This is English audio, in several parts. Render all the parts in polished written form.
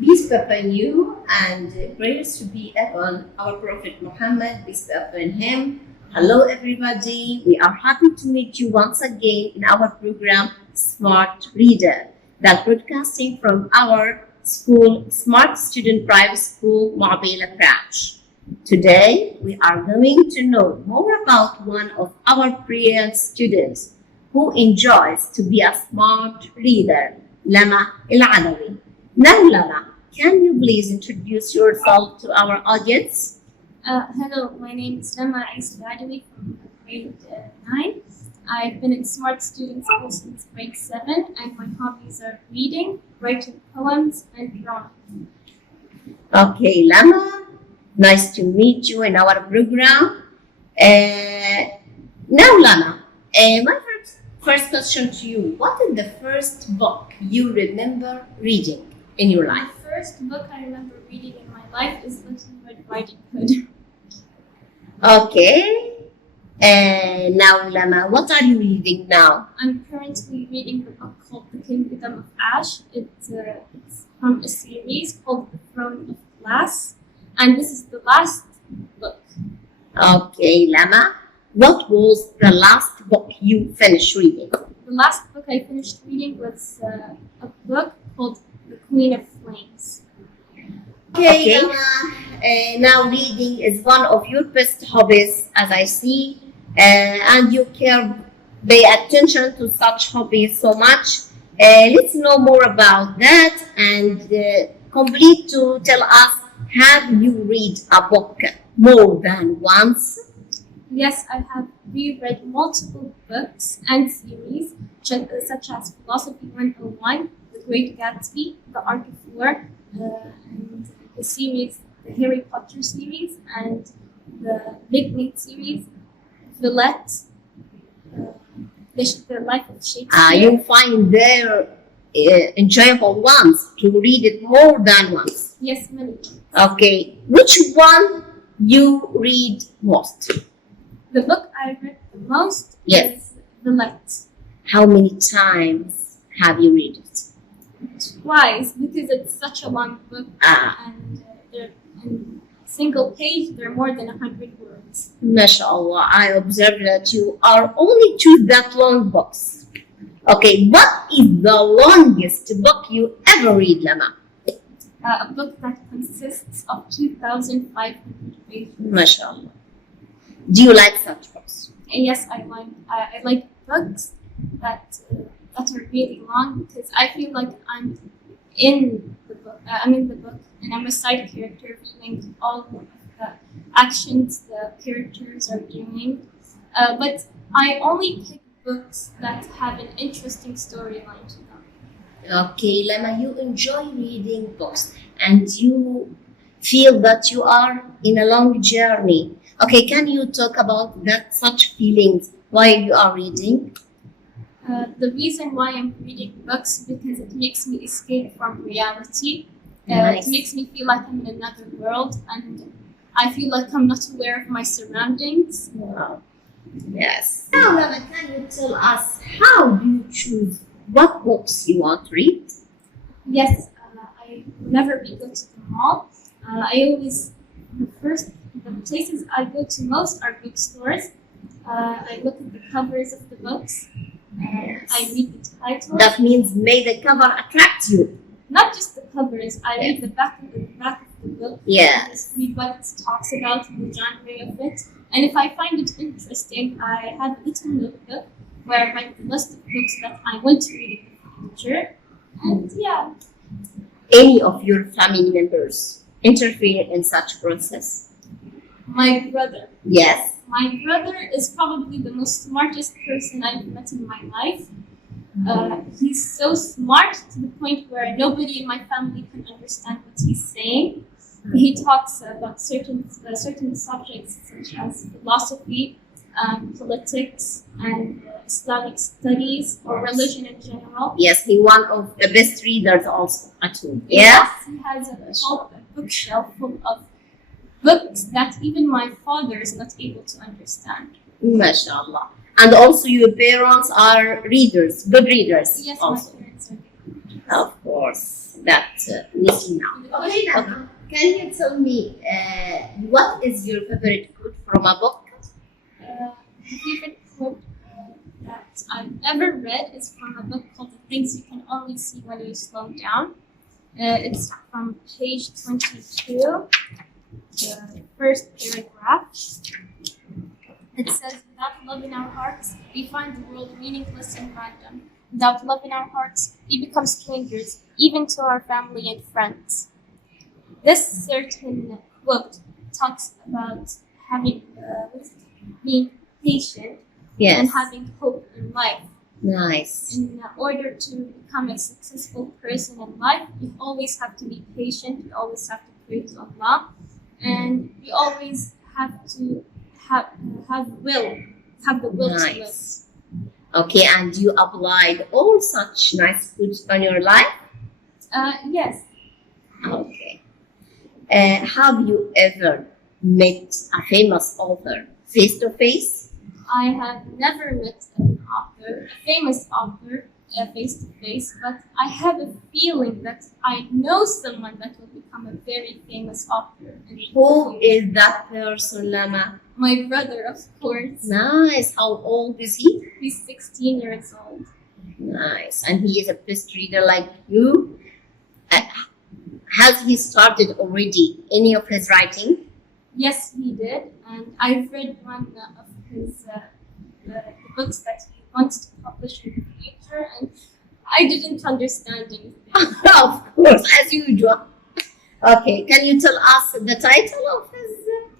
Peace be upon you and prayers to be upon our Prophet Muhammad, peace be upon him. Hello, everybody. We are happy to meet you once again in our program Smart Reader, that broadcasting from our school, Smart Student Private School, Ma'abela branch. Today, we are going to know more about one of our brilliant students who enjoys to be a smart reader, Lama Al-Adawi. Now, Lama, can you please introduce yourself to our audience? Hello, my name is Lama Al-Adawi from grade 9. I've been in Smart Student School since grade 7, and my hobbies are reading, writing poems, and drawing. Okay, Lama, nice to meet you in our program. Now, Lama, my first question to you, what is the first book you remember reading in your life? The first book I remember reading in my life is Little Red Riding Hood. Okay. Now, Lama, what are you reading now? I'm currently reading the book called The Kingdom of Ash. It's from a series called The Throne of Glass, and this is the last book. Okay, Lama, what was the last book you finished reading? The last book I finished reading was a book called The Queen of Flames. Okay, Lama, now reading is one of your best hobbies, as I see. And you pay attention to such hobbies so much. Let's know more about that and complete to tell us, have you read a book more than once? Yes, I have reread multiple books and series such as Philosophy 101, The Great Gatsby, The Art of War, and the Harry Potter series, and the Midnight series, Villette, the Life of Shakespeare. You find their enjoyable ones to read it more than once. Yes, many. Okay, which one you read most? The book I read the most is Villette. How many times have you read it? Twice, because it's such a long book, and in single page there are more than 100 words. MashaAllah, I observed that you are only choose that long books. Okay, what is the longest book you ever read, Lama? A book that consists of 2,500 pages. MashaAllah. Do you like such books? And yes, I like books that are really long, because I feel like I'm in the book. And I'm a side character, feeling all of the actions the characters are doing. But I only pick books that have an interesting storyline to them. Okay, Lama, you enjoy reading books and you feel that you are in a long journey. Okay, can you talk about that such feelings while you are reading? The reason why I'm reading books, because it makes me escape from reality. Nice. It makes me feel like I'm in another world, and I feel like I'm not aware of my surroundings. Wow. Yes. Now, Lama, can you tell us how do you choose what books you want to read? Yes, whenever we go to the mall, the places I go to most are bookstores. I look at the covers of the books. I read the title. That means may the cover attract you. Not just the covers. I read the back of the book. Yeah. I just read what it talks about, the genre of it. And if I find it interesting, I have a little notebook where I write the list of books that I want to read in the future. And yeah. Any of your family members interfere in such process? My brother. Yes. My brother is probably the most smartest person I've met in my life. He's so smart to the point where nobody in my family can understand what he's saying. He talks about certain subjects such as philosophy, politics, and Islamic studies, or religion in general. Yes, he's one of the best readers also at home. Yes, he has a bookshelf full of books that even my father is not able to understand. MashaAllah. And also your parents are readers, good readers. Yes, also. my parents are Of course, that we see now. Okay, Lama, can you tell me what is your favorite quote from a book? The favorite quote that I've ever read is from a book called The Things You Can Only See When You Slow Down. It's from page 22, the first paragraph. It says, without love in our hearts, we find the world meaningless and random. Without love in our hearts, we become strangers, even to our family and friends. This certain quote talks about having, being patient and Yes, having hope in life. nice. In order to become a successful person in life, you always have to be patient. You always have to pray to Allah, and you always have to have the will to live. Nice. Okay, and you applied all such nice quotes on your life? Yes, Okay. Have you ever met a famous author face to face? I have never met an author, a famous author, face to face, but I have a feeling that I know someone that will become a very famous author. In the Who future. is that person, Lama? My brother, of course. Nice. How old is he? He's 16 years old. Nice. And he is a best reader like you. Uh, has he started already any of his writing? Yes, he did, and I've read one of his the books that he wants to publish in the future, and I didn't understand anything. Of course, as usual. Okay, can you tell us the title of his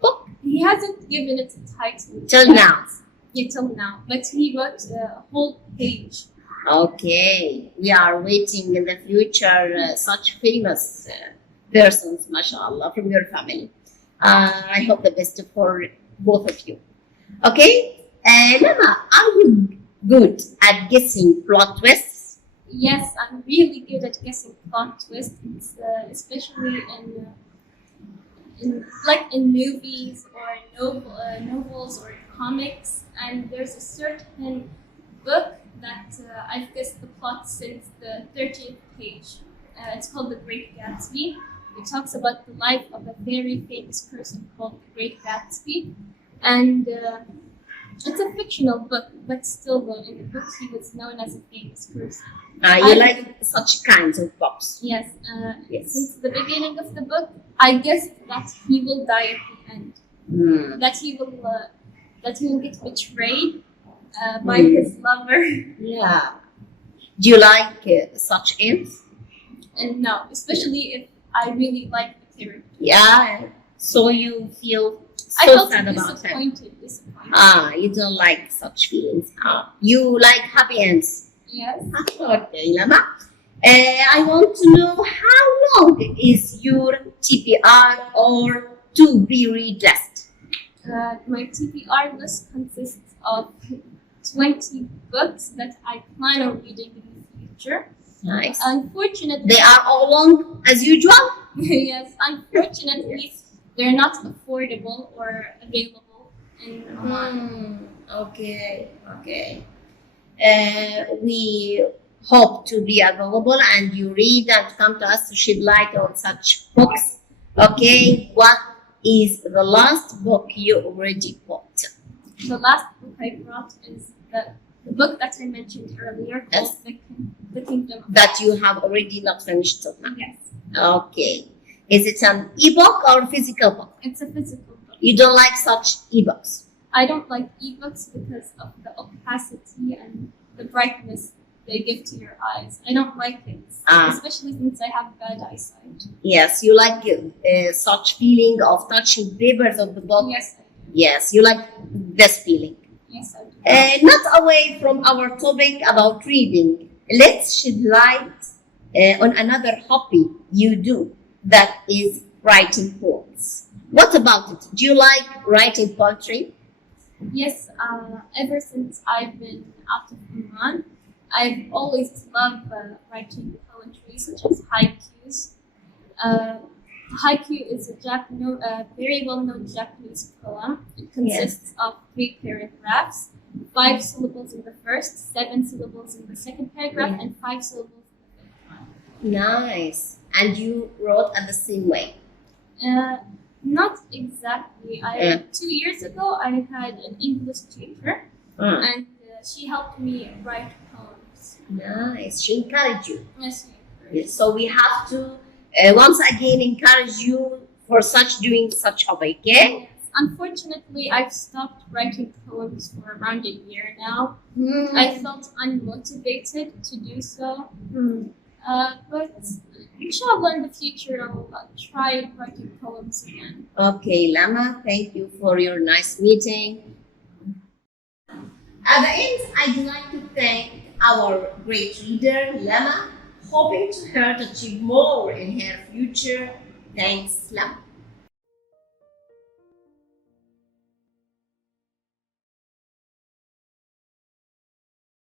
book? He hasn't given it a title Till yet. now. Yeah, till now, but he wrote a whole page. Okay, we are waiting in the future such famous persons, mashallah, from your family. I hope the best for both of you. Okay, Lama, are you good at guessing plot twists? Yes, I'm really good at guessing plot twists, especially in movies or novels or comics. And there's a certain book that I've guessed the plot since the 30th page. It's called The Great Gatsby. It talks about the life of a very famous person called the Great Gatsby, and it's a fictional book, but still, though, in the book he was known as a famous person. You I- like such kinds of books? Yes, Yes. since the beginning of the book, I guessed that he will die at the end. Hmm. That he will get betrayed by his lover. Yeah. Do you like such ends? And no, especially if I really like the character. Yeah. So you feel I so felt sad about him. disappointed. You don't like such feelings. You like happy ends. Yes. Okay, Lama. I want to know how long is your TPR or to be read list? My TPR list consists of 20 books that I plan on reading in the future. Nice. Unfortunately, They are all long as usual. yes, unfortunately, they're not affordable or available in Oman. Okay, okay. We hope to be available and you read and come to us to shed light on such books. Okay, what is the last book you already bought? The last book I brought is the book that I mentioned earlier called Yes. The Kingdom of That you have already not finished till now. Yes, Okay. Is it an ebook or physical book? it's a physical book. You don't like such ebooks? I don't like ebooks because of the opacity and the brightness they give to your eyes. I don't like it, especially since I have bad eyesight. Yes, you like such feeling of touching papers of the book. Yes, I do. Yes, you like this feeling. Yes, I do. Not away from our topic about reading. Let's shed light on another hobby you do, that is writing poems. What about it? Do you like writing poetry? Yes, ever since I've been out of Oman, I've always loved writing poetry, such as haikus. Haiku is a very well-known Japanese poem. It consists of 3 paragraphs, 5 syllables in the first, 7 syllables in the second paragraph, and 5 syllables in the fifth one. Nice. And you wrote at the same way. Uh, Not exactly. Yeah. 2 years ago, I had an English teacher, Mm. and she helped me write poems. Nice. She encouraged you. Yes. Yes. So we have to once again encourage you for doing such a way. Okay. Yes. Unfortunately, I've stopped writing poems for around a year now. I felt unmotivated to do so. But inshallah, in the future, I'll try writing poems again. Okay, Lama, thank you for your nice meeting. At the end, I'd like to thank our great reader, Lama, hoping to her to achieve more in her future. Thanks, Lama.